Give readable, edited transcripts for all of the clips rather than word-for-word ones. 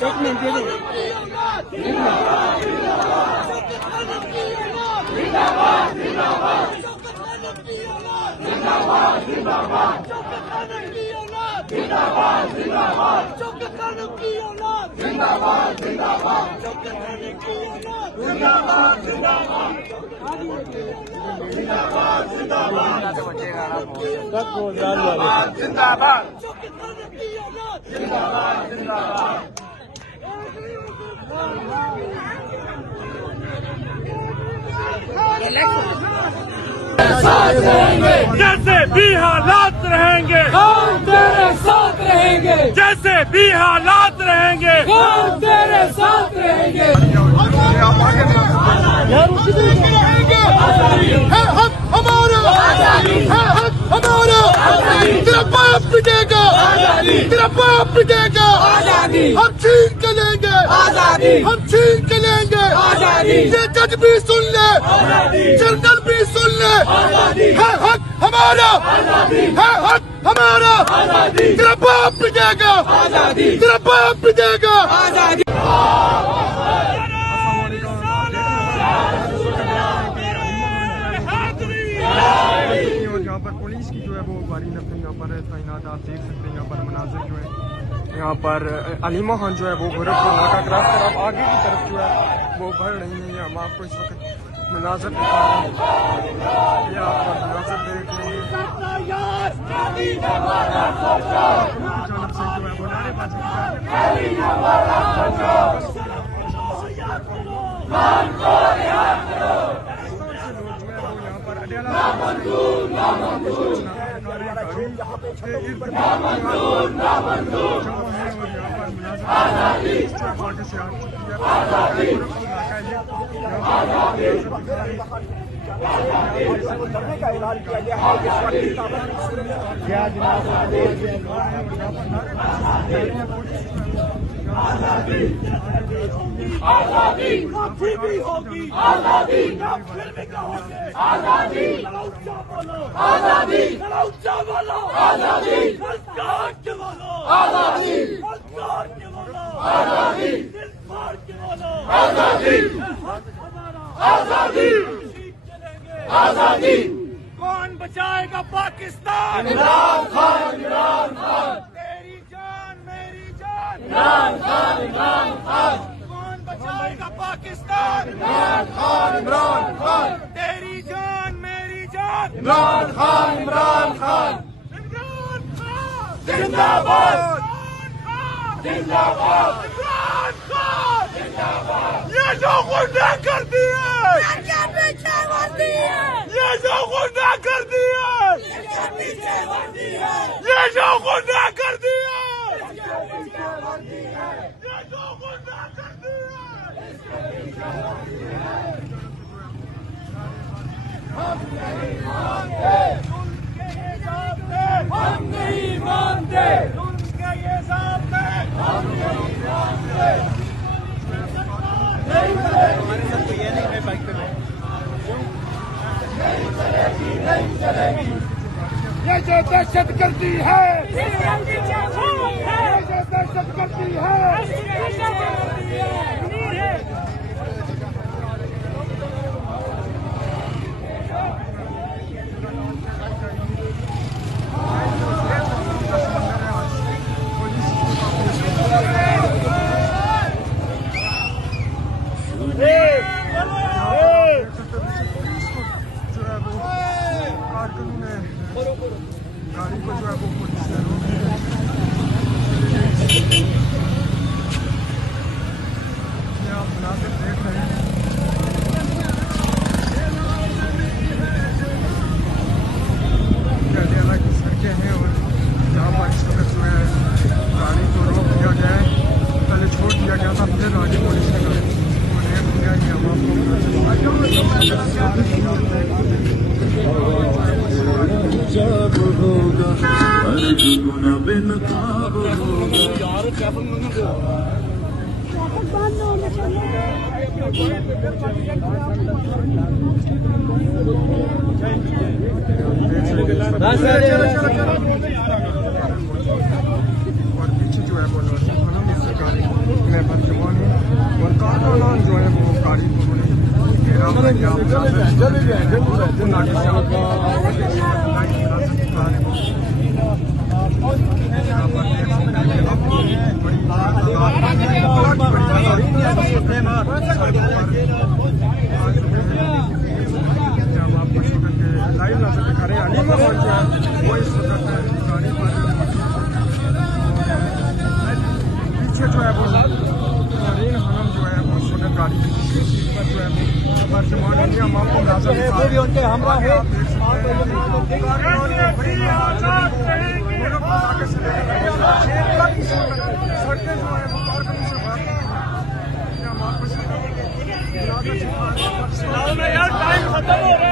एक मिनट दे दो। जैसे भी हालात रहेंगे हम तेरे साथ रहेंगे, जैसे भी हालात रहेंगे हम तेरे साथ रहेंगे। है हक हमारा, है हक हमारा। तेरा बाप पिटेगा, तेरा बाप पिटेगा। हम छीन के लेंगे, हम छीन के लेंगे। ये जज भी सुन ले, जनरल भी सुन ले। है हक हमारा, है हक हमारा। तेरा बाप पिटेगा, तेरा बाप पिटेगा। और यहाँ पर पुलिस की जो है वो बारी नफर यहाँ पर तैनात, आप देख सकते हैं यहाँ पर मनाजिर जो है। यहाँ पर अलीमा खान जो है वो गोरखपुर नाका क्रॉस कर अब आगे की तरफ जो है वो बढ़ रही है। हम आपको इस वक्त मनाजिर दिखा रहे हैं, ये आप मनाजिर देख रहे हैं। उनकी जानब से जो है वो नारेबाजी की जा रही है। करने का ऐलान किया गया है। आजादी आजादी भी होगी, आजादी फिर भी कहोगे। आजादी आजादी ऊंचा बोलो, आजादी सरकार के बोलो, आजादी सरकार के बोलो, आजादी दिल फाड़ के बोलो, आजादी आजादी आजादी। कौन बचाएगा पाकिस्तान? इमरान खान, इमरान खान। तेरी जान मेरी जान, इमरान खान, इमरान खान। कौन बचाएगा पाकिस्तान? इमरान खान, इमरान खान। तेरी जान मेरी जान, इमरान खान, इमरान खान। इमरान खान जिंदाबाद, जिंदाबाद, इमरान खान जिंदाबाद। ये जो गुंडा कर दिया, ये जो गुंडा कर दिया, ये जो गुंडा कर दिया, ये जो गुंडा कर दिया। हम नहीं मानते, उनके ये सामने हम नहीं मानते, उनके ये सामने हम नहीं मानते। नहीं चलेगी, ये नहीं है बाइक पे नहीं चलेगी, नहीं चलेगी। ये जो दहशत करती है, ये जो दहशत करती है। गाड़ी को जो है वो पुलिस ने रोक दिया। ये आप मुनासिब देख रहे हैं। अलग की सड़कें हैं और जहाँ पर इस वक्त जो है गाड़ी को रोक दिया गया है, पहले छोड़ दिया गया था, फिर आगे पुलिस ने रोक दिया कि हम आपको और पीछे जो है वो सड़कें जो है वो कारखानों से बाहर या वापस यार टाइम खत्म हो रहा है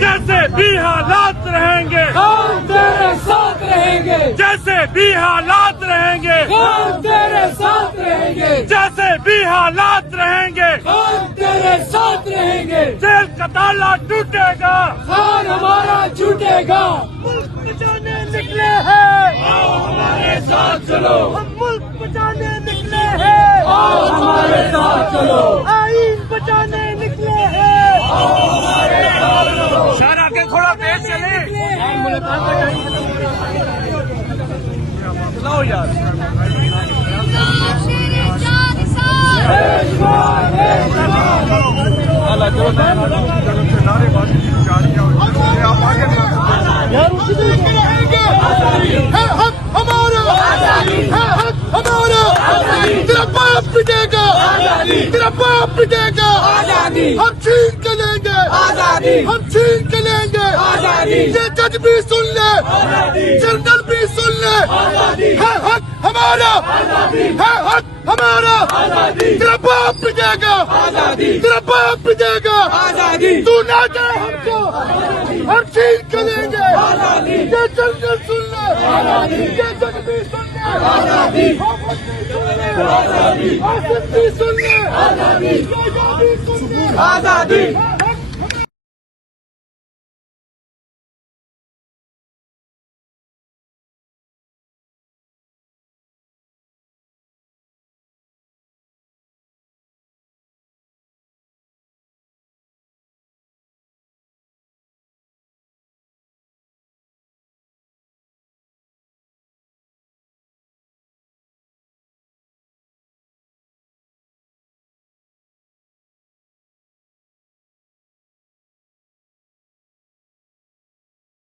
जैसे भी हालात रहेंगे हम तेरे साथ रहेंगे जैसे भी हालात रहेंगे हम तेरे साथ रहेंगे जैसे भी हालात रहेंगे हम तेरे साथ रहेंगे जेल का ताला टूटेगा खान हमारा छूटेगा मुल्क बचाने निकले हैं आओ हमारे साथ चलो हम मुल्क बचाने निकले हैं आओ हमारे साथ चलो आईन बचाने निकले हैं शारा के थोड़ा तेज चले चलाओ यार नारेबाजी की जा रही है आप आगे रहेंगे है हक हमारा है हक हमारा तेरा बाप पिटेगा तेरा बाप पिटेगा हम छीन के लेंगे हम छीन के लेंगे ये जज भी सुन ले जनरल भी सुन ले है हक हमारा है हक हमारा तेरा बाप पिटेगा तेरा बाप पिटेगा तू ना जाए हमको हम छीन के लेंगे ये जनरल सुन ले ये जज भी सुन ले आसिफ भी सुन ले ये भी सुन ले